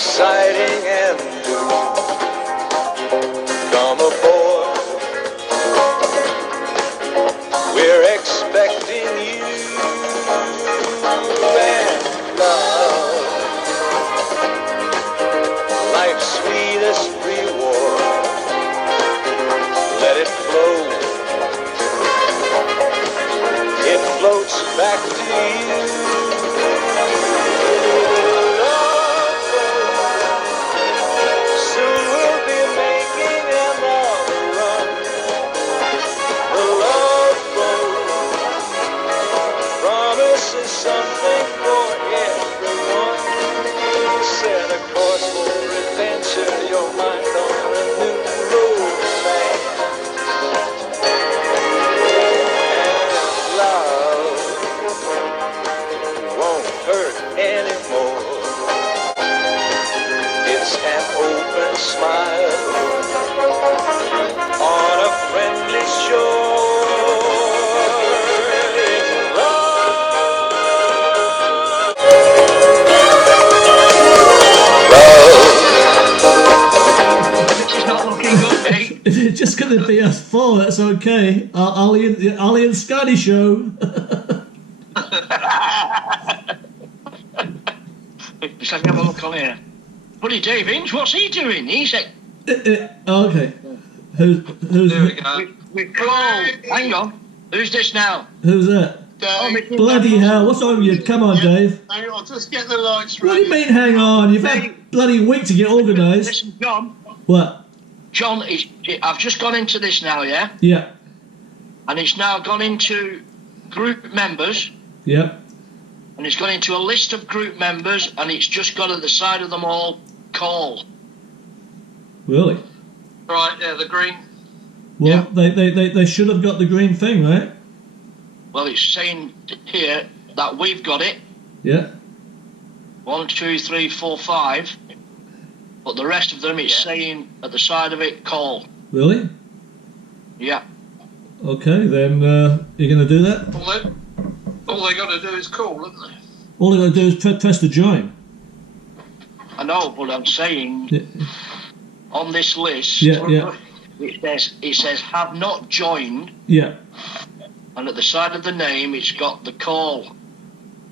exciting and new. Come aboard, we're expecting you. And love, life's sweetest reward, let it flow. It floats back to you. Soon we'll be making another run. The love boat promises something for everyone. Set a course for adventure, your mind on a new romance. Won't hurt anymore. It's an open smile on a friendly shore. It's love. This is not looking good, mate. If it's just going to be us four, that's okay. Ollie and Scotty show. Let's have a look on here. Buddy Dave Ince, what's he doing? He's at... Okay. Who's There we go. Hang on. Who's this now? who's that? Dave, Bloody hell! What's wrong with you? Come on, Dave. hang on, just get the lights What do ready. you mean? Hang on. You've had bloody week to get organised. Listen, John. What? John, I've just gone into this now, yeah? Yeah. And it's now gone into group members. Yeah. And it's gone into a list of group members, and it's just got at the side of them all, call. Really? Right, yeah, the green. Well, they should have got the green thing, right? Well, it's saying here that we've got it. Yeah. 1, 2, 3, 4, 5. But the rest of them, it's saying at the side of it, call. Really? Yeah. Okay, then you're going to do that? All they got to do is call, haven't they? All they got to do is press the join. I know, but I'm saying Yeah. on this list, Yeah. it says have not joined, Yeah. and at the side of the name, it's got the call.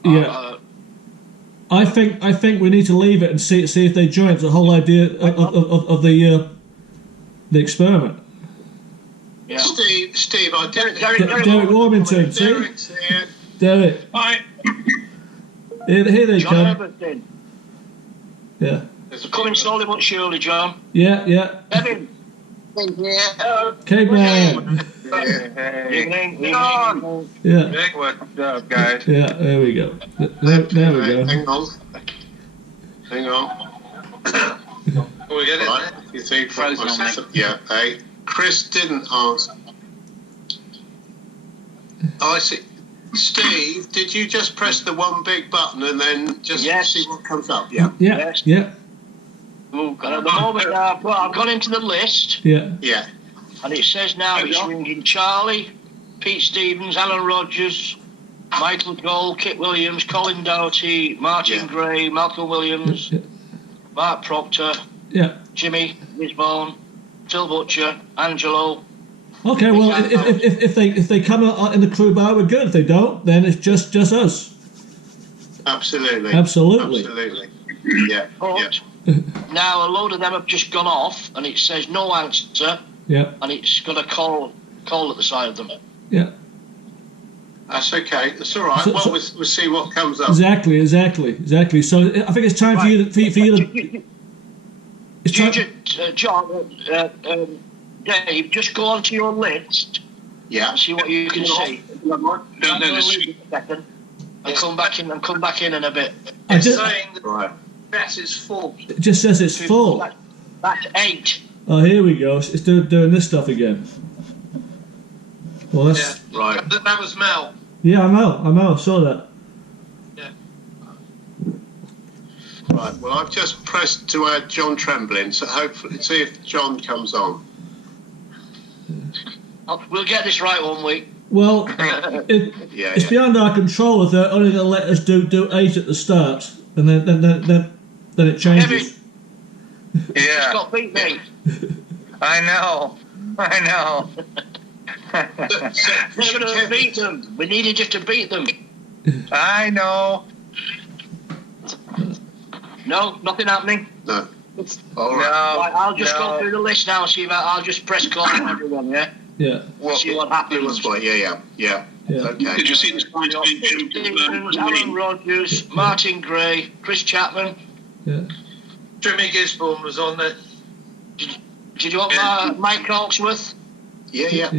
Yeah. I think we need to leave it and see if they join. It's the whole idea of the experiment. Yeah. Steve, I did. Derek Warmington, see? Derek's here. Derek. Right. Here they John come. Everton. Yeah. They're coming slowly but surely, John. Yeah. Kevin. Caveman. Evening. Yeah. Big work job, guys. Yeah, there we go. There we go. Hang on. Oh, we get it. Right. You think Frozen on me. Yeah, hey. Chris didn't answer. I see. Steve, did you just press the one big button and then just Yes. see what comes up? Yeah. Yeah. Yes. Yeah. And at the moment now, I've gone into the list, Yeah. Yeah. and it says now it's ringing Charlie, Pete Stevens, Alan Rogers, Michael Gold, Kit Williams, Colin Doughty, Martin Yeah. Gray, Malcolm Williams, Mark Proctor, Yeah. Jimmy Lisbon, Phil Butcher, Angelo. Okay. Well, if they come out in the crew bar, we're good. If they don't, then it's just us. Absolutely. Absolutely. Yeah. But now a load of them have just gone off, and it says no answer, Yeah. and it's got a call at the side of them. Yeah. That's okay. That's all right. So- Well, we'll see what comes up. Exactly. So I think it's time for you to. It's time. John, Dave, just go onto your list Yeah. and see what you can see. No, I'm gonna leave it a second and come back in a bit. I just, saying that that is full. it just says it's full. That's 8. Oh, here we go. It's doing this stuff again. Well, that's Right. That was Mel. yeah. I know. I saw that. Right. Well, I've just pressed to add John Tremblin, so hopefully see if John comes on. We'll get this right one week. Well, it's beyond our control if they're only going to let us do 8 at the start, and then it changes. Kevin, Just got beat me. I know. So, Never to beat them. We needed just to beat them. I know. No, nothing happening. no. All No. right. Right, I'll just no. go through the list now. See if I'll just press call on everyone. Yeah. Yeah. Well, See what It happens. was what? Yeah. Yeah. Okay. Did you see the sign Pete Stevens, Alan Rogers, Martin Gray, Chris Chapman. Yeah. Jimmy Gisborne was on there. Did you want Mike Hawksworth? Yeah.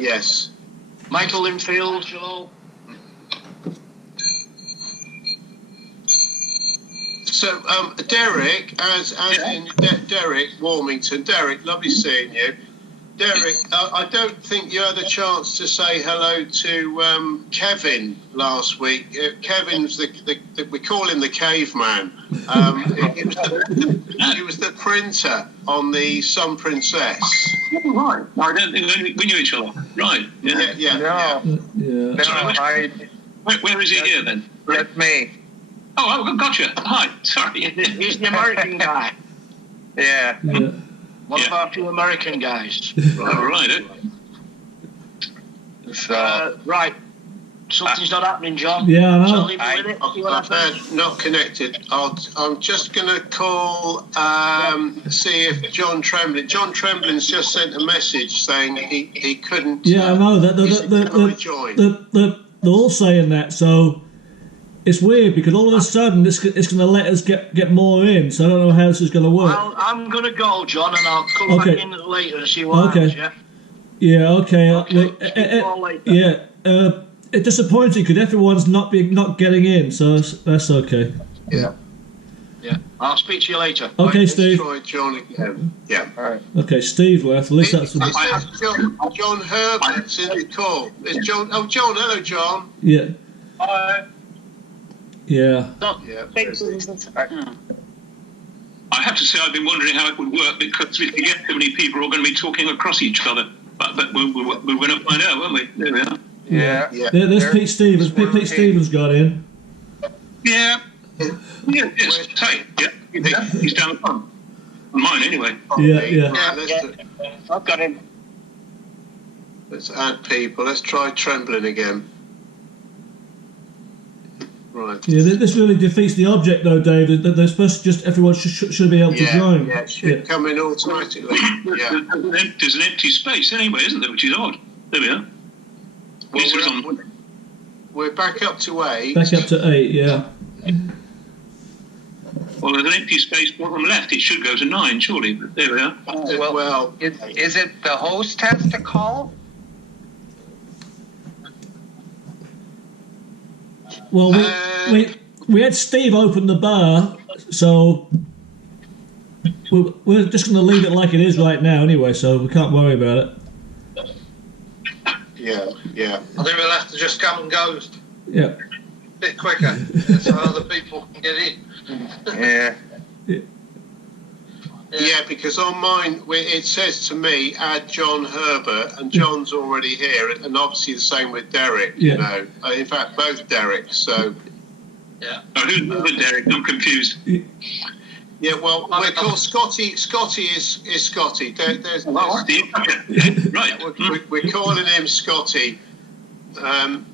Yes. Michael Linfield. Hello. So, Derek, as in Derek Warmington. Derek, lovely seeing you. Derek, I don't think you had a chance to say hello to Kevin last week. Kevin's we call him the caveman. He was the printer on the Sun Princess. Oh, right. I don't think we knew each other. Right. Yeah. Yeah. No, I. Where is he here then? That's me. Oh, gotcha. Hi. Sorry. He's the American guy. Yeah. Yeah. One of our two American guys. All right. So Right. Something's not happening, John. Yeah, I know. So leave it with it. See what I've happens. heard not connected. I'm just going to call, see if John Tremblin's just sent a message saying he couldn't. Yeah, I know that join. they're all saying that. So it's weird because all of a sudden it's going to let us get more in. So I don't know how this is going to work. I'm going to go, John, and I'll come Okay. back in later and see what Okay. happens, yeah? Yeah. Okay. Okay, speak to you all later. Yeah. It's disappointing because everyone's not getting in. So that's okay. Yeah. Yeah. I'll speak to you later. Okay, Let's Steve. try John again. Yeah. all right. Okay, Steve left. At least that's John Herbert's in the call. It's John. Oh, John. Hello, John. yeah. Hi. Yeah. Yeah. I have to say I've been wondering how it would work because if you get too many people, we're all going to be talking across each other. But we're going to find out, won't we? There we are. Yeah. Yeah. There's Pete Stevens. Pete Stevens got in. Yeah. Yes. Hey. Yeah. He's down the front. Mine anyway. Yeah. I've got him. Let's add people. Let's try Trembling again. Right. Yeah, this really defeats the object, though, Dave. They're supposed to everyone should be able to join. Yeah, it should come in automatically. Yeah. There's an empty space anyway, isn't there? Which is odd. There we are. Well, we're back up to 8. Back up to 8, yeah. Well, there's an empty space bottom left. It should go to 9, surely. But there we are. Well, Is it the host has to call? Well, we had Steve open the bar, so we're just going to leave it like it is right now anyway, so we can't worry about it. yeah. I think we'll have to just come and go Yeah. a bit quicker so other people can get in. Yeah. Yeah, because on mine it says to me add John Herbert, and John's already here, and obviously the same with Derek. Yeah. You know, in fact both Dereks. So Yeah. Oh, who's the other Derek? I'm confused. yeah, well we're called Scotty. Scotty is Scotty. There's Steve? Okay. Right. we're calling him Scotty, and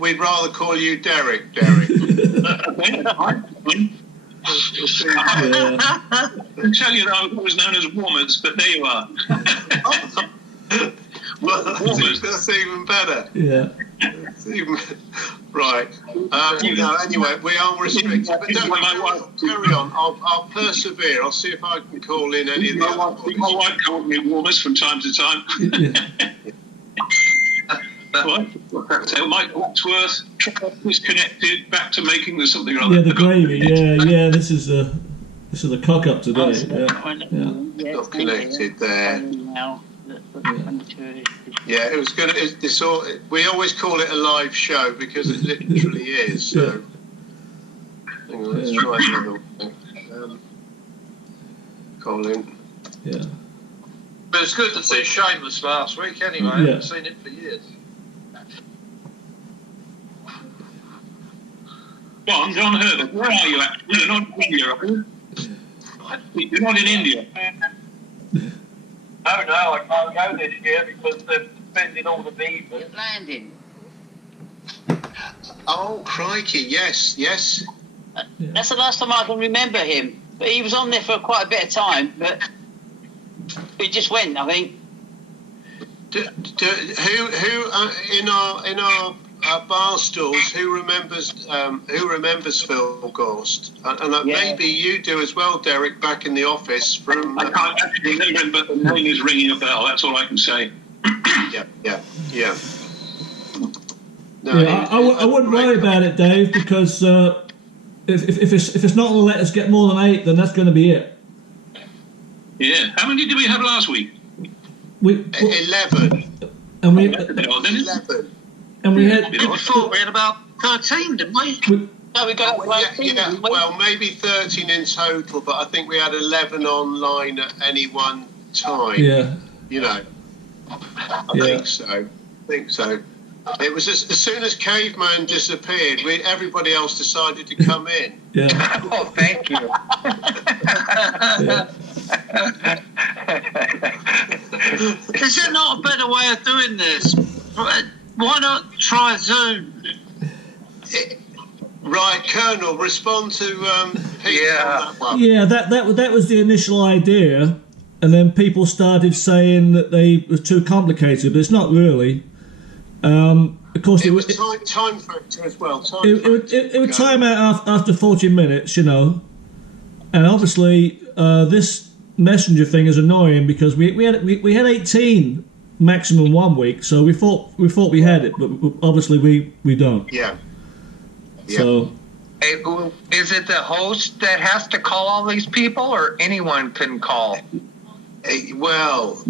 we'd rather call you Derek. Okay. Fine. Yeah. I tell you that I was known as Warmers, but there you are. Well, that's even better. Yeah. Right. Anyway, we are restricted, but don't carry on. I'll persevere. I'll see if I can call in any of the other boys. My wife called me Warmers from time to time. So Mike Wadsworth was connected back to making the something or other. Yeah, the gravy. Yeah. This is the cock up today. Yeah. Not connected there. Yeah, it was good. We always call it a live show because it literally is. So, hang on, let's try another one. Colin. Yeah. But it's good to see Shameless last week anyway. I haven't seen it for years. John Herbert, where are you actually? You're not in India, are you? You're not in India. No, I can't go this year because they're suspending all the visas. Landing. Oh, crikey, yes. That's the last time I can remember him. But he was on there for quite a bit of time, but he just went, I think. Who in our bar stools, who remembers Phil Gorst? And maybe you do as well, Derek, back in the office from... I can't actually remember him, but the name is ringing a bell. That's all I can say. Yeah. No, I wouldn't worry about it, Dave, because if it's not going to let us get more than 8, then that's going to be it. Yeah. How many did we have last week? 11. And we 11. and we had Before we had about 13, didn't we? No, we got Well, maybe 13 in total, but I think we had 11 online at any one time. Yeah. You know, I think so. It was as soon as Caveman disappeared, everybody else decided to come in. Yeah. Oh, thank you. Yeah. Is there not a better way of doing this? Why not try Zoom? Right, Colonel, respond to Pete on that one. Yeah, that was the initial idea, and then people started saying that they were too complicated, but it's not really. Of course, it was time factor as well. It would time out after 40 minutes, you know, and obviously this messenger thing is annoying because we had 18 maximum 1 week, so we thought we had it, but obviously we don't. Yeah. So. Is it the host that has to call all these people, or anyone can call? Well,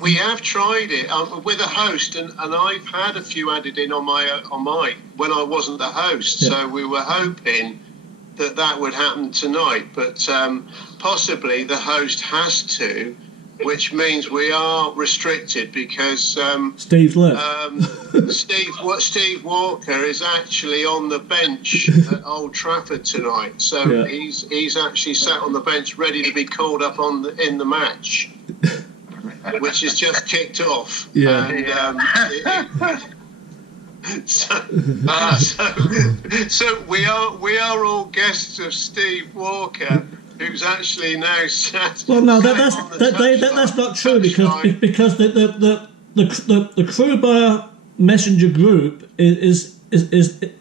we have tried it with a host, and I've had a few added in on mine when I wasn't the host. Yeah. So we were hoping that would happen tonight, but possibly the host has to, which means we are restricted because Steve's left. Steve Walker is actually on the bench at Old Trafford tonight, so Yeah. he's actually sat on the bench ready to be called up in the match, which is just kicked off. Yeah. And, so we are all guests of Steve Walker, who's actually now sat. Well, no, on the that's not true touchline. because the crew bar messenger group is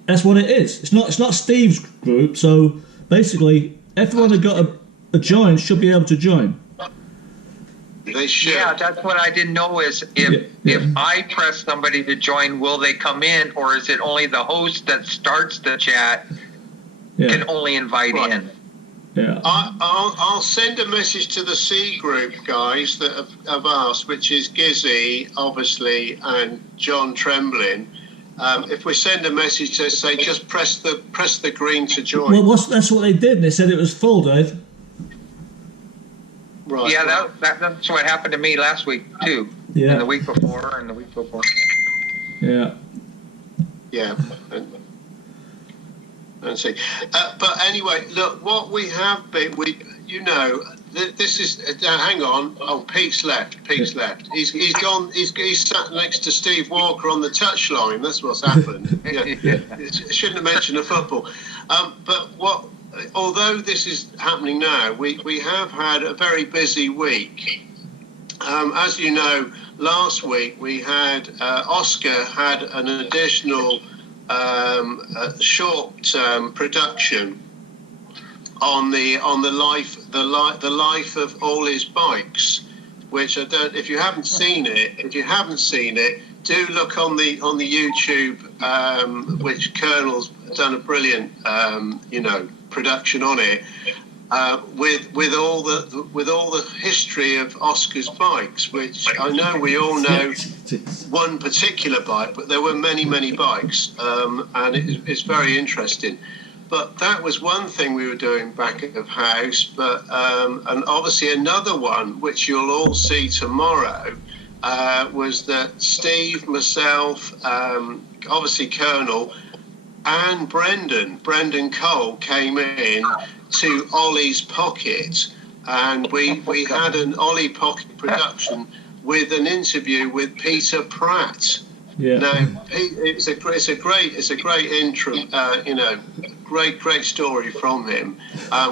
that's what it is. It's not Steve's group. So basically, everyone who got a join should be able to join. They should. Yeah, that's what I didn't know is if I press somebody to join, will they come in, or is it only the host that starts the chat can only invite in? Yeah. I'll send a message to the C group guys that have asked, which is Gizzy, obviously, and John Tremblin. If we send a message to say just press the green to join. Well, that's what they did. They said it was full, Dave. Right. Yeah, that's what happened to me last week too. Yeah. And the week before, and the week before. Yeah. Yeah. And see. But anyway, look, what we have been, this is, hang on, Pete's left. He's gone, he's sat next to Steve Walker on the touchline. That's what's happened. Shouldn't have mentioned the football. But although this is happening now, we have had a very busy week. As you know, last week we had Oscar had an additional short production on the life of all his bikes, which if you haven't seen it, do look on the YouTube, which Colonel's done a brilliant production on it, with all the history of Oscar's bikes, which I know we all know one particular bike, but there were many bikes, and it's very interesting. But that was one thing we were doing back of house, but and obviously another one which you'll all see tomorrow was that Steve, myself, obviously Colonel, and Brendan Cole came in to Ollie's Pocket, and we had an Ollie Pocket production with an interview with Peter Pratt. Yeah. Now, it's a great intro, great story from him.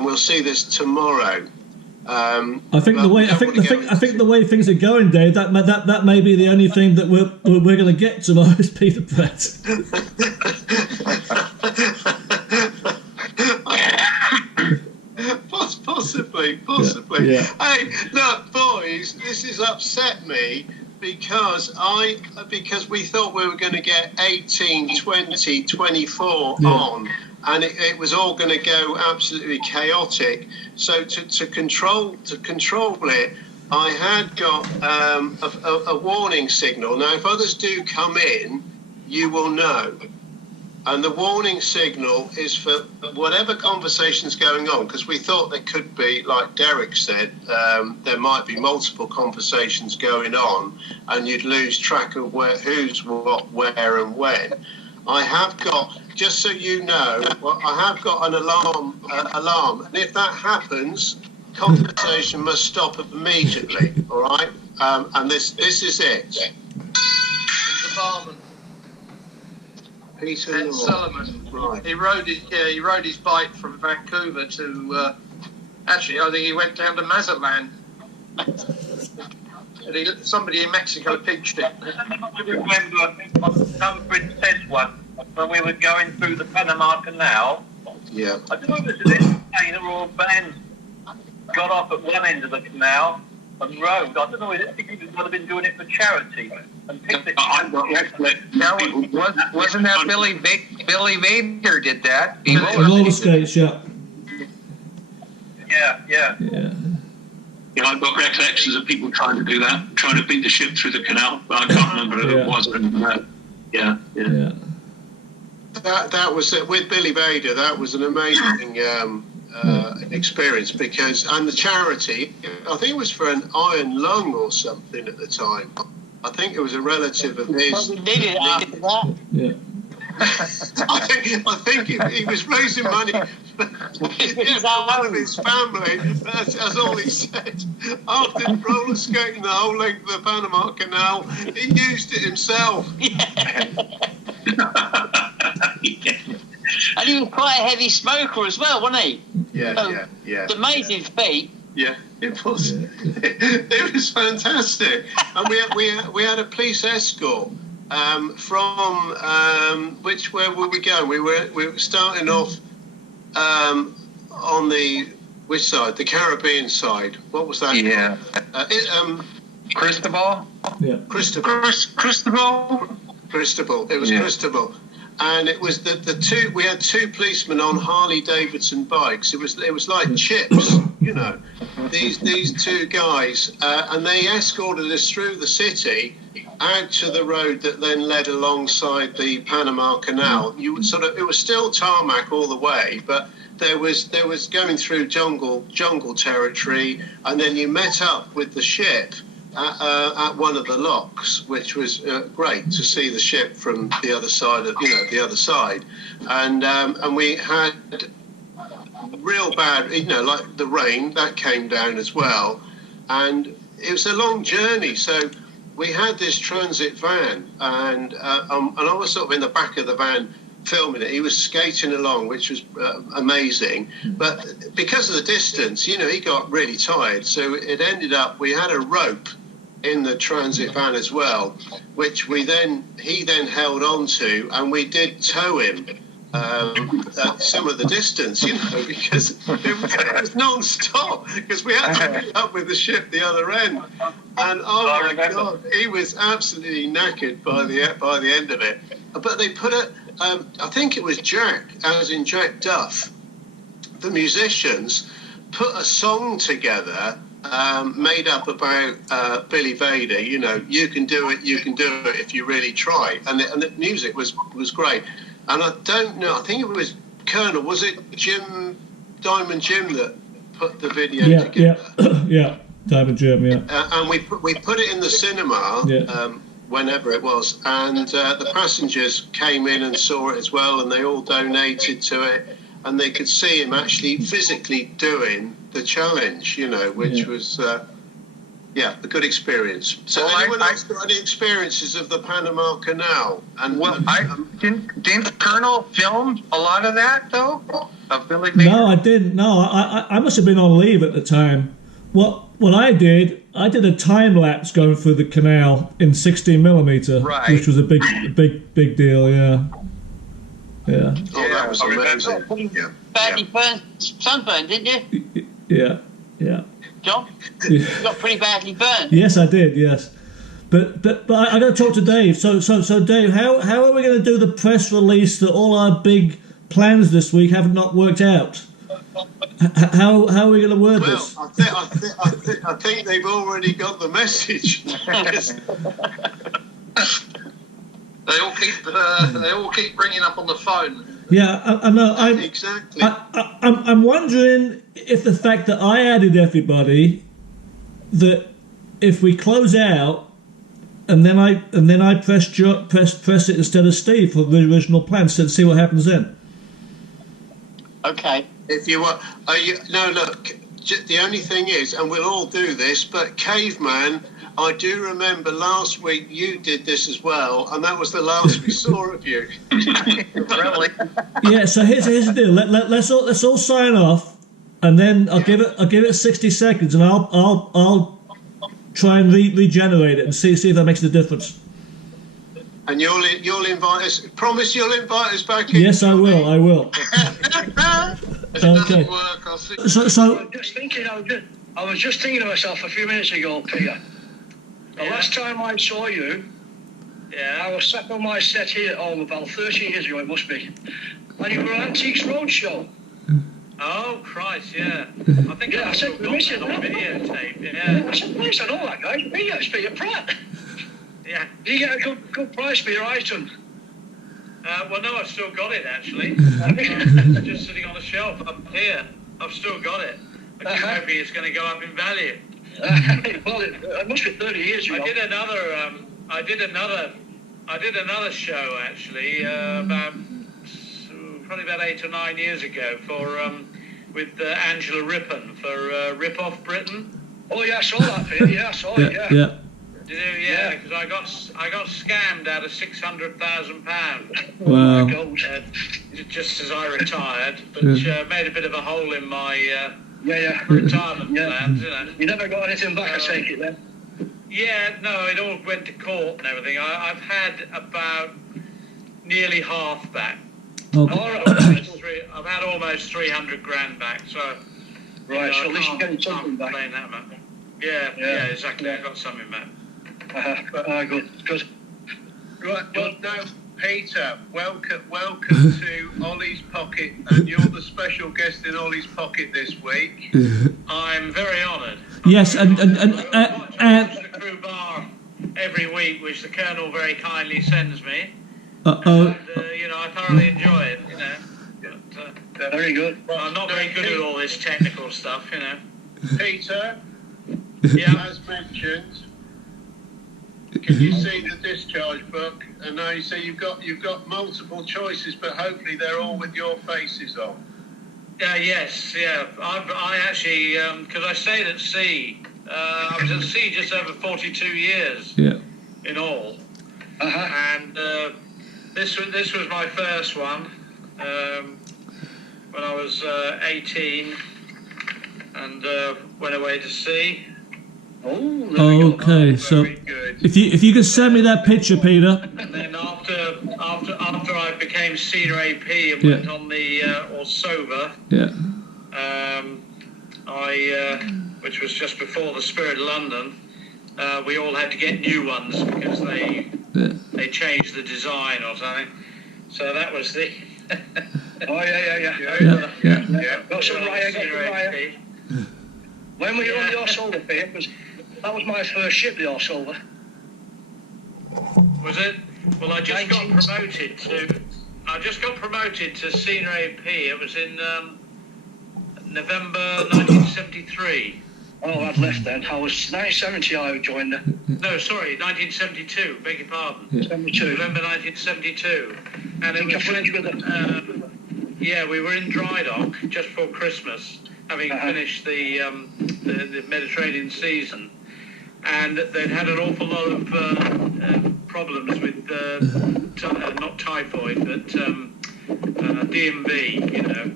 We'll see this tomorrow. I think the way things are going, Dave, that may be the only thing that we're going to get tomorrow is Peter Pratt. Possibly. Yeah. Hey, look, boys, this has upset me because we thought we were going to get 18, 20, 24 on, and it was all going to go absolutely chaotic. So to control it, I had got a warning signal. Now, if others do come in, you will know. And the warning signal is for whatever conversation's going on, because we thought there could be, like Derek said, there might be multiple conversations going on, and you'd lose track of who's what, where, and when. I have got, just so you know, I have got an alarm, and if that happens, conversation must stop immediately. All right, and this is it. The barman. Peter Ed Sullivan. Right. He rode his bike from Vancouver to. Actually, I think he went down to Mazatlan. And somebody in Mexico pinched it. I remember on the Sun Princess one when we were going through the Panama Canal. Yeah. I don't know if it was an entertainer or a band got off at one end of the canal and rode. I don't know. I think he might have been doing it for charity. And picked it. Wasn't that Billy Vader did that? Roller skates, yeah. Yeah. Yeah, I've got recollections of people trying to do that, trying to beat the ship through the canal. But I can't remember who it was. Yeah. That was with Billy Vader. That was an amazing experience and the charity, I think it was for an iron lung or something at the time. I think it was a relative of his. Probably did it after that. Yeah. I think he was raising money for one of his family. That's all he said. After roller skating the whole length of the Panama Canal, he used it himself. And he was quite a heavy smoker as well, wasn't he? Yeah. It's an amazing feat. Yeah, it was. It was fantastic, and we had a police escort from where were we going? We were starting off on which side? The Caribbean side. What was that? Yeah. Cristobal. Yeah. Cristobal. It was Cristobal. And it was the two. We had two policemen on Harley Davidson bikes. It was like chips, These two guys, and they escorted us through the city, out to the road that then led alongside the Panama Canal. It was still tarmac all the way, but there was going through jungle territory, and then you met up with the ship at one of the locks, which was great to see the ship from the other side and we had real bad, like the rain that came down as well, and it was a long journey. So we had this transit van, and I was sort of in the back of the van filming it. He was skating along, which was amazing, but because of the distance, he got really tired. So it ended up we had a rope in the transit van as well, which he then held on to, and we did tow him some of the distance, because it was non-stop, because we had to meet up with the ship the other end, and oh my God, he was absolutely knackered by the end of it. But they put I think it was Jack, as in Jack Duff, the musicians put a song together made up about Billy Vader. You can do it if you really try. And the music was great. And I don't know, I think it was Colonel, was it Diamond Jim that put the video together? Yeah, Diamond Jim, yeah. And we put it in the cinema. Yeah. whenever it was, and the passengers came in and saw it as well, and they all donated to it, and they could see him actually physically doing the challenge, which was a good experience. So anyone else got any experiences of the Panama Canal? And didn't Colonel film a lot of that though? Of Billy Mayer? No, I didn't. No, I must have been on leave at the time. What I did a time lapse going through the canal in 16mm, right, which was a big deal. Yeah. Oh, that was amazing. Yeah. Badly burned, sunburned, didn't you? Yeah. John, you got pretty badly burned. Yes, I did. Yes, but I got to talk to Dave. So Dave, how are we going to do the press release that all our big plans this week have not worked out? How are we going to word this? I think they've already got the message. They all keep bringing up on the phone. Yeah, I know. Exactly. I'm wondering if the fact that I added everybody, that if we close out, and then I press it instead of Steve for the original plan, so see what happens then. Okay. If you want, look. The only thing is, and we'll all do this, but Caveman, I do remember last week you did this as well, and that was the last we saw of you. Really? Yeah. So here's the deal. Let's all sign off, and then I'll give it 60 seconds, and I'll try and regenerate it and see if that makes a difference. And you'll invite us. Promise you'll invite us back in. Yes, I will. Okay. So I was just thinking to myself a few minutes ago, Peter. The last time I saw you, I was sat on my set here at home about 13 years ago, it must be. And you were on Antiques Roadshow. Oh, Christ, yeah. I think I said, we miss it on videotape, yeah. I said, nice, I know that guy. Peter, it's Peter Pratt. Yeah. Did you get a good price for your item? Well, no, I've still got it, actually. Just sitting on the shelf up here. I've still got it. I keep hoping it's going to go up in value. Well, it must be 30 years ago. I did another show, actually, probably about 8 or 9 years ago with Angela Rippon for Rip Off Britain. Oh, yeah, I saw that, Peter. Yeah, I saw it, yeah. Yeah. Did you? Yeah, because I got scammed out of £600,000. Wow. Just as I retired, but made a bit of a hole in my retirement plans. You never got anything back, I take it then. Yeah, no, it all went to court and everything. I've had about nearly half back. Okay. I've had almost 300 grand back. So right, so at least you're getting something back. That much. Yeah, exactly. I got something back. Good. Right, well, now, Peter, welcome to Ollie's Pocket, and you're the special guest in Ollie's Pocket this week. I'm very honoured. Yes, and the crew bar every week, which the Colonel very kindly sends me. And, I thoroughly enjoy it. But, very good. I'm not very good at all this technical stuff. Peter, yeah, as mentioned. Can you see the discharge book? And now you say you've got multiple choices, but hopefully they're all with your faces on. Yes, yeah. I actually, because I stayed at sea. I was at sea just over 42 years. Yeah. In all. And this was my first one when I was 18, and went away to sea. Okay, so if you could send me that picture, Peter. And then after I became senior AP and went on the Orsova, which was just before the Spirit of London, we all had to get new ones because they changed the design or something. So that was the. Yeah. Got some Raya. When were you on the Orsova, Peter? Because that was my first ship, the Orsova. Was it? Well, I just got promoted to senior AP. It was in November 1973. Oh, I'd left then. I was 1970 I joined there. No, sorry, 1972. Beg your pardon. 72. November 1972. And it I was finished with them. yeah, we were in dry dock just before Christmas, having finished the Mediterranean season, and they'd had an awful lot of problems with not typhoid, but DMV. You know.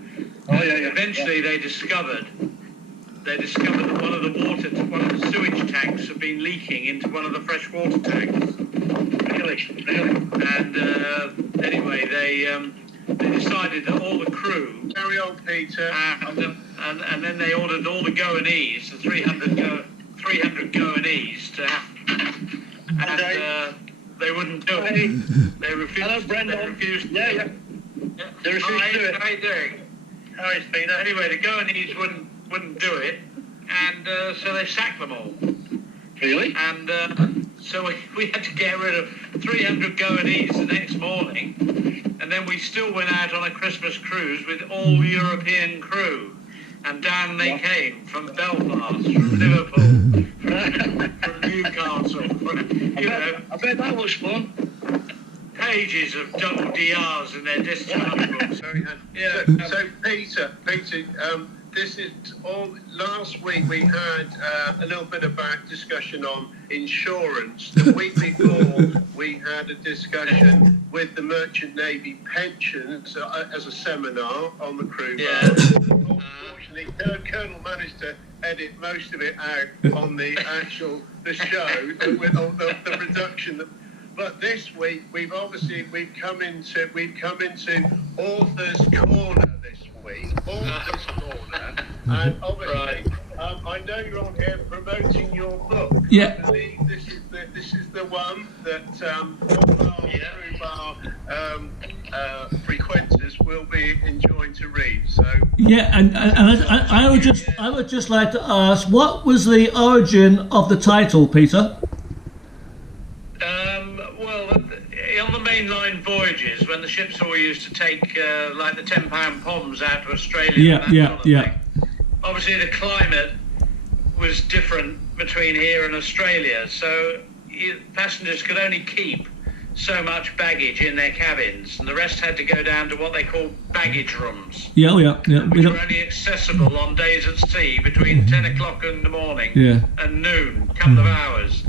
Oh yeah, yeah. Eventually, they discovered that one of the sewage tanks had been leaking into one of the freshwater tanks. Really. And anyway, they decided that all the crew. Carry on, Peter. And then they ordered all the Goanese, the 300 Goanese, to have. And they wouldn't do it. They refused. Hello, Brendan. They refused. Yeah. They refused to do it. How are you doing? How is Peter? Anyway, the Goanese wouldn't do it, and so they sacked them all. Really? And so we had to get rid of 300 Goanese the next morning, and then we still went out on a Christmas cruise with all European crew, and down they came from Belfast, from Liverpool, from Newcastle, I bet that was fun. pages of double DRs in their discharge books. Yeah. So Peter, this is all. Last week we had a little bit of back discussion on insurance. The week before we had a discussion with the Merchant Navy pensions as a seminar on the crew. Yeah. Unfortunately, Colonel managed to edit most of it out on the show with all the production. But this week we've come into Author's Corner this week. Author's Corner, and obviously I know you're on here promoting your book. Yeah. I believe this is the one that all our frequenters will be enjoying to read. So yeah, and I would just like to ask, what was the origin of the title, Peter? Well, on the mainline voyages, when the ships all used to take like the £10 poms out to Australia, thing, obviously the climate was different between here and Australia, so passengers could only keep so much baggage in their cabins, and the rest had to go down to what they call baggage rooms, which were only accessible on days at sea between 10 o'clock in the morning and noon, a couple of hours.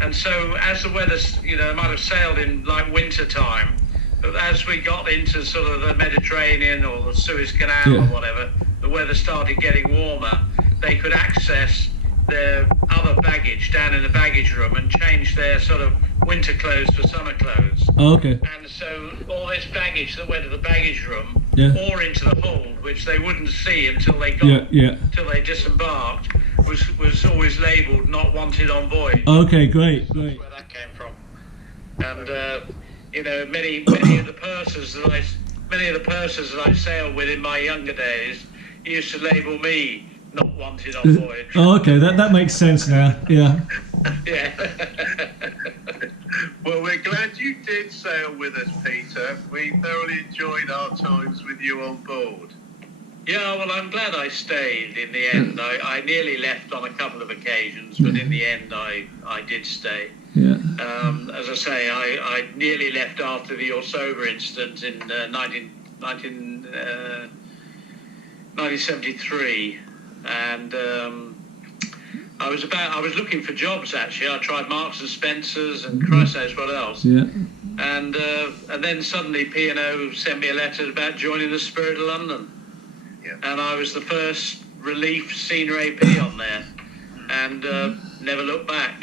And so as the weather, might have sailed in like winter time, but as we got into sort of the Mediterranean or the Suez Canal or whatever, the weather started getting warmer, they could access their other baggage down in the baggage room and change their sort of winter clothes for summer clothes. Okay. And so all this baggage that went to the baggage room or into the hold, which they wouldn't see until they got until they disembarked, was always labelled "not wanted on voyage." Okay, great. That's where that came from. And many of the pursers that I sailed with in my younger days used to label me "not wanted on voyage." Oh, okay, that makes sense now. Yeah. Yeah. Well, we're glad you did sail with us, Peter. We thoroughly enjoyed our times with you on board. Yeah, well, I'm glad I stayed in the end. I nearly left on a couple of occasions, but in the end I did stay. Yeah. As I say, I nearly left after the Orsoba incident in 1973, and I was looking for jobs actually. I tried Marks and Spencers and Christ knows what else. Yeah. And then suddenly P&O sent me a letter about joining the Spirit of London. Yeah. And I was the first relief senior AP on there, and never looked back.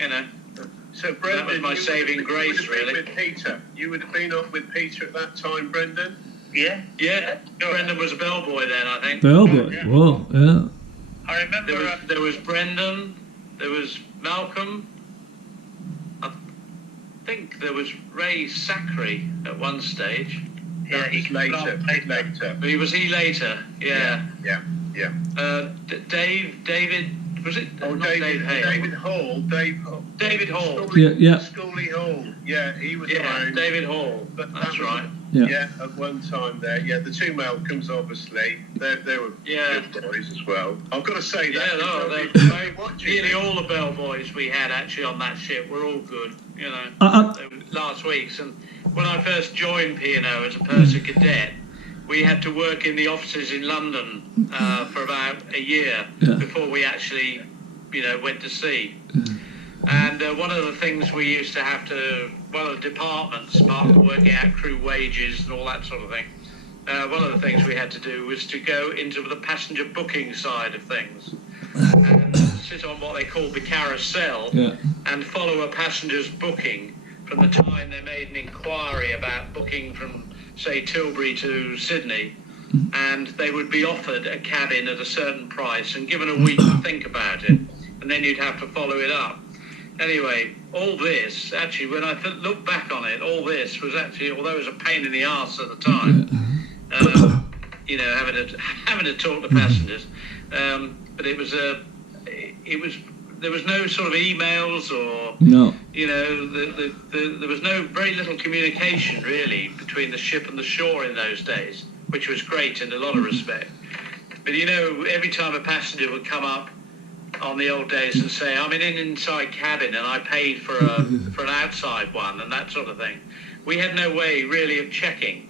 So Brendan, that was my saving grace, really. With Peter, you would have been up with Peter at that time, Brendan. Yeah. Brendan was a bellboy then, I think. Bellboy. Yeah. Whoa. Yeah. I remember there was Brendan, there was Malcolm. I think there was Ray Sackery at one stage. Yeah, he's later. Was he later? Yeah. David. Was it? Oh, David Hall. David Hall. Schoolie Hall. Yeah, he was around. David Hall. But that's right. Yeah, at one time there. Yeah, the two Malcolms, obviously, they were good boys as well. I've got to say that. Nearly all the bellboys we had actually on that ship were all good, you know, last week's. And when I first joined P&O as a purser cadet, we had to work in the offices in London for about a year before we actually, you know, went to sea. And one of the things we used to have to, one of the departments, apart from working out crew wages and all that sort of thing, one of the things we had to do was to go into the passenger booking side of things and sit on what they called the carousel and follow a passenger's booking from the time they made an inquiry about booking from, say, Tilbury to Sydney, and they would be offered a cabin at a certain price and given a week to think about it, and then you'd have to follow it up. Anyway, all this, actually, when I look back on it, all this was actually, although it was a pain in the arse at the time, you know, having to talk to passengers, but it was there was no sort of emails or, you know, there was very little communication really between the ship and the shore in those days, which was great in a lot of respect. But you know, every time a passenger would come up on the old days and say, I'm in an inside cabin and I paid for an outside one and that sort of thing, we had no way really of checking,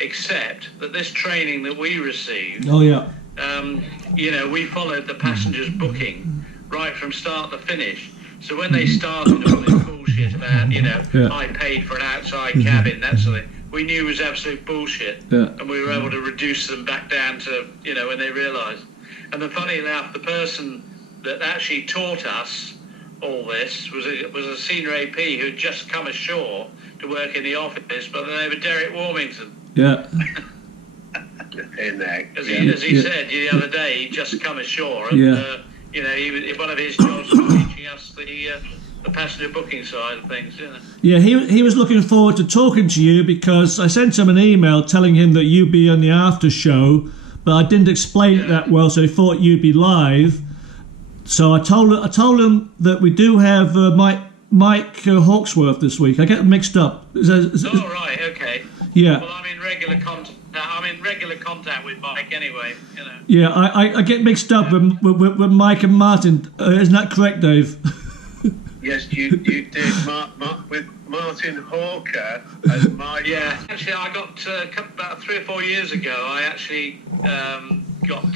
except that this training that we received, you know, we followed the passenger's booking right from start to finish. So when they started all this bullshit about, you know, I paid for an outside cabin, that sort of thing, we knew it was absolute bullshit, and we were able to reduce them back down to, you know, when they realised. And then funny enough, the person that actually taught us all this was a senior AP who had just come ashore to work in the office by the name of Derek Warmington. As he said the other day, he'd just come ashore, and you know, one of his jobs was teaching us the passenger booking side of things. You know? Yeah, he was looking forward to talking to you because I sent him an email telling him that you'd be on the after show, but I didn't explain it that well, so he thought you'd be live. So I told him that we do have Mike Hawksworth this week. I get them mixed up. Right, okay. Yeah. Well, I'm in regular contact with Mike anyway. You know. Yeah, I get mixed up with Mike and Martin. Isn't that correct, Dave? Yes, you did. With Martin Hawker and Mike. Yeah, actually, I got about 3 or 4 years ago. I actually got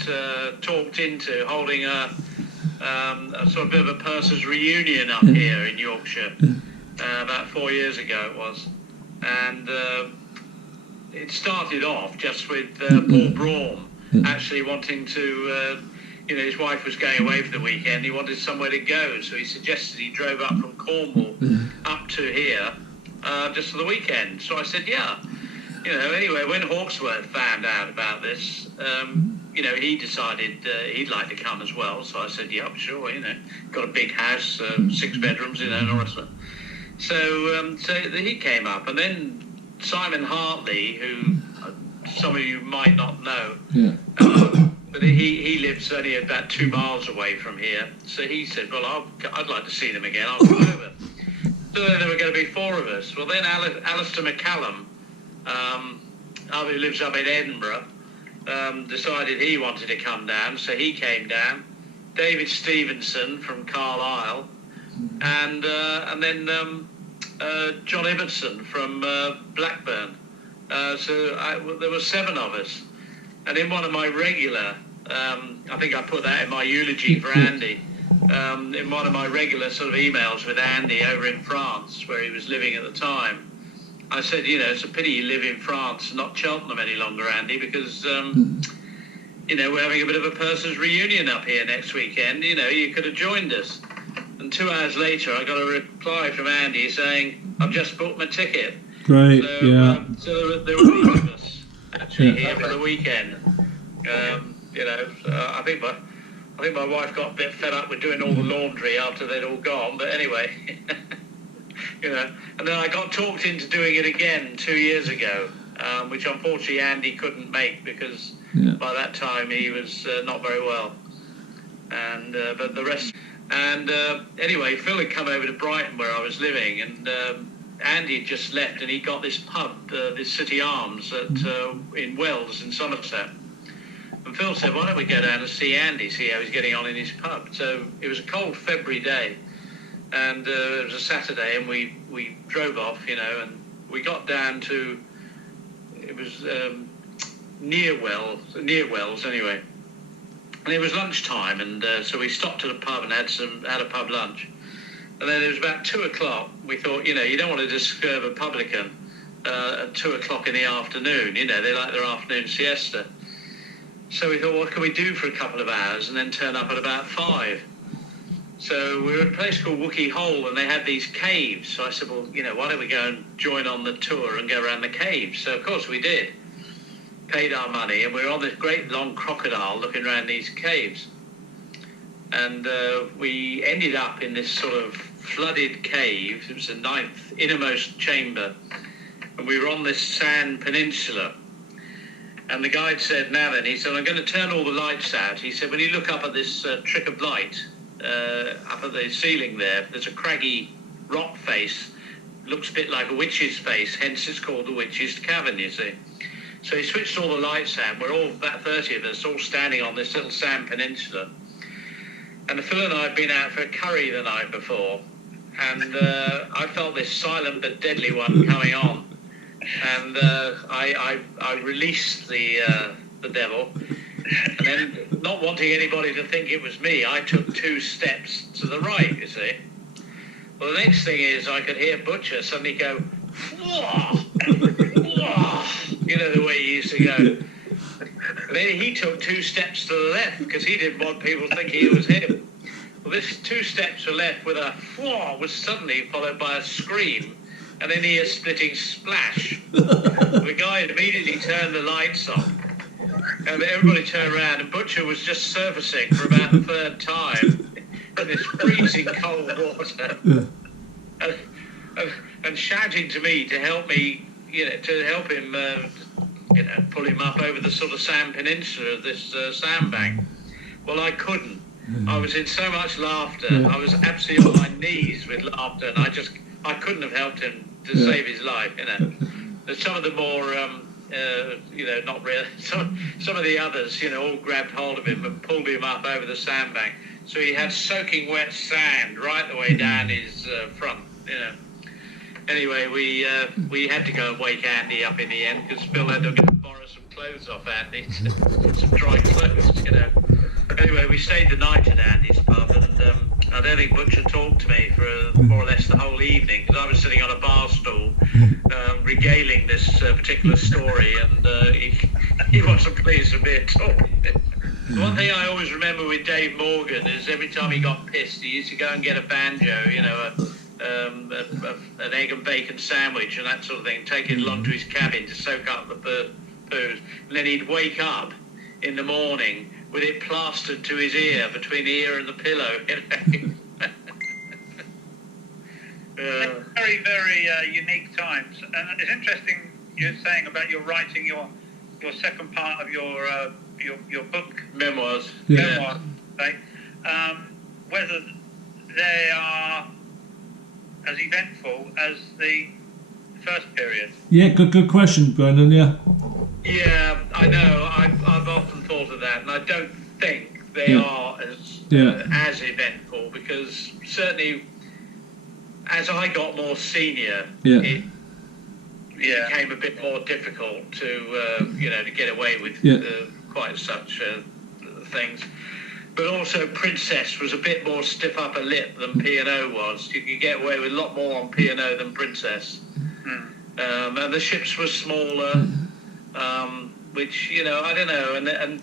talked into holding a sort of bit of a purser's reunion up here in Yorkshire about 4 years ago it was, and it started off just with Paul Braun actually wanting to, you know, his wife was going away for the weekend, he wanted somewhere to go, so he suggested he drove up from Cornwall up to here just for the weekend. So I said, yeah. You know, anyway, when Hawksworth found out about this, you know, he decided he'd like to come as well. So I said, yeah, sure, you know, got a big house, 6 bedrooms, you know, and all that stuff. So he came up, and then Simon Hartley, who some of you might not know, but he lives only about 2 miles away from here. So he said, well, I'd like to see them again. I'll come over. So then there were going to be 4 of us. Well, then Alistair McCallum, who lives up in Edinburgh, decided he wanted to come down, so he came down. David Stevenson from Carlisle, and then John Ibbotson from Blackburn. So there were 7 of us, and in one of my regular, I think I put that in my eulogy for Andy, in one of my regular sort of emails with Andy over in France, where he was living at the time, I said, you know, it's a pity you live in France, not Cheltenham any longer, Andy, because, you know, we're having a bit of a purser's reunion up here next weekend. You know, you could have joined us. And 2 hours later, I got a reply from Andy saying, I've just booked my ticket. Great, so, so there were 8 of us actually here for the weekend. You know, I think my wife got a bit fed up with doing all the laundry after they'd all gone, but anyway. You know, and then I got talked into doing it again 2 years ago, which unfortunately Andy couldn't make because by that time he was not very well. And but the rest. And anyway, Phil had come over to Brighton where I was living, and Andy had just left, and he got this pub, this City Arms in Wells in Somerset. And Phil said, why don't we go down and see Andy, see how he's getting on in his pub. So it was a cold February day, and it was a Saturday, and we drove off, and we got down to, it was near Wells anyway. And it was lunchtime, and so we stopped at a pub and had a pub lunch. And then it was about 2:00. We thought, you don't want to disturb a publican at 2:00 in the afternoon. They like their afternoon siesta. So we thought, what can we do for a couple of hours and then turn up at about 5? So we were at a place called Wookey Hole, and they had these caves. So I said, well, why don't we go and join on the tour and go around the caves? So of course we did. Paid our money, and we were on this great long crocodile looking around these caves. And we ended up in this sort of flooded cave. It was the 9th innermost chamber, and we were on this sand peninsula. And the guide said, now then, he said, I'm going to turn all the lights out. He said, when you look up at this trick of light up at the ceiling there's a craggy rock face. Looks a bit like a witch's face, hence it's called the Witch's Cavern, you see. So he switched all the lights out. We're all, about 30 of us, all standing on this little sand peninsula. And Phil and I had been out for a curry the night before, and I felt this silent but deadly one coming on. And I released the devil, and then, not wanting anybody to think it was me, I took 2 steps to the right, you see. Well, the next thing is I could hear Butcher suddenly go, whoa, whoa, the way he used to go. And then he took 2 steps to the left because he didn't want people thinking it was him. Well, this 2 steps to left with a whoa was suddenly followed by a scream and then a splitting splash. The guy immediately turned the lights on, and everybody turned around, and Butcher was just surfacing for about the 3rd time in this freezing cold water, and shouting to me to help me, to help him, pull him up over the sort of sand peninsula of this sandbank. Well, I couldn't. I was in so much laughter. I was absolutely on my knees with laughter, and I couldn't have helped him to save his life. There's some of the more, not real. Some of the others, all grabbed hold of him and pulled him up over the sandbank. So he had soaking wet sand right the way down his front. Anyway, we had to go and wake Andy up in the end because Bill had to go and borrow some clothes off Andy, some dry clothes. Anyway, we stayed the night at Andy's pub, and I don't think Butcher talked to me for more or less the whole evening because I was sitting on a bar stool regaling this particular story, and he wasn't pleased with me at all. The one thing I always remember with Dave Morgan is every time he got pissed, he used to go and get a banjo, an egg and bacon sandwich and that sort of thing, take it along to his cabin to soak up the poos, and then he'd wake up in the morning with it plastered to his ear, between the ear and the pillow. Very, very unique times. And it's interesting you're saying about your writing your second part of your book. Memoirs. Memoirs, right? Whether they are as eventful as the first period. Yeah, good question, Brendan, yeah. Yeah, I know. I've often thought of that, and I don't think they are as eventful, because certainly as I got more senior, it became a bit more difficult to to get away with quite such things. But also Princess was a bit more stiff upper lip than P&O was. You could get away with a lot more on P&O than Princess. And the ships were smaller. Which I don't know, and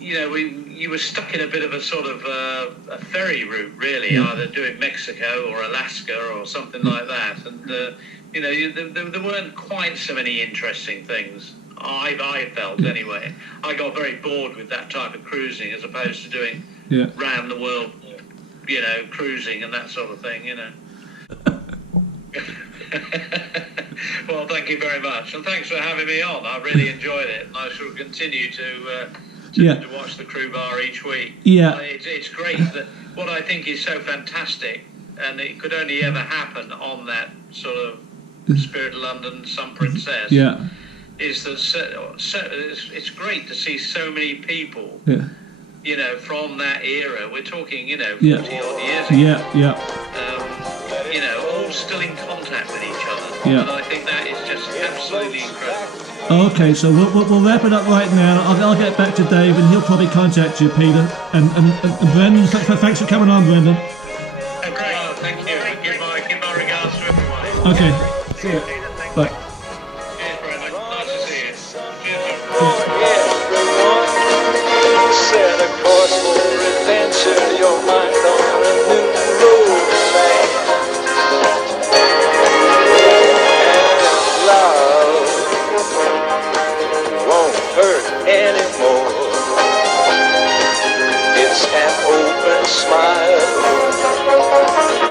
you were stuck in a bit of a sort of a ferry route, really, either doing Mexico or Alaska or something like that, and there weren't quite so many interesting things. I felt anyway. I got very bored with that type of cruising as opposed to doing round the world, cruising and that sort of thing, Well, thank you very much, and thanks for having me on. I really enjoyed it, and I shall continue to watch the Crew Bar each week. Yeah, it's great. That what I think is so fantastic and it could only ever happen on that sort of Spirit of London, Sun Princess. Yeah. Is that it's great to see so many people. Yeah. You know, from that era. We're talking, 40 odd Yeah. years ago. Yeah. All still in contact with each other. Yeah. And I think that is just absolutely incredible. Okay, so we'll wrap it up right now. I'll get back to Dave, and he'll probably contact you, Peter. And Brendan, thanks for coming on, Brendan. Great. Oh, thank you. Give my regards to everybody. Okay. See you. Bye. Cheers, Brendan. Nice to see you. Set a course for adventure, your mind.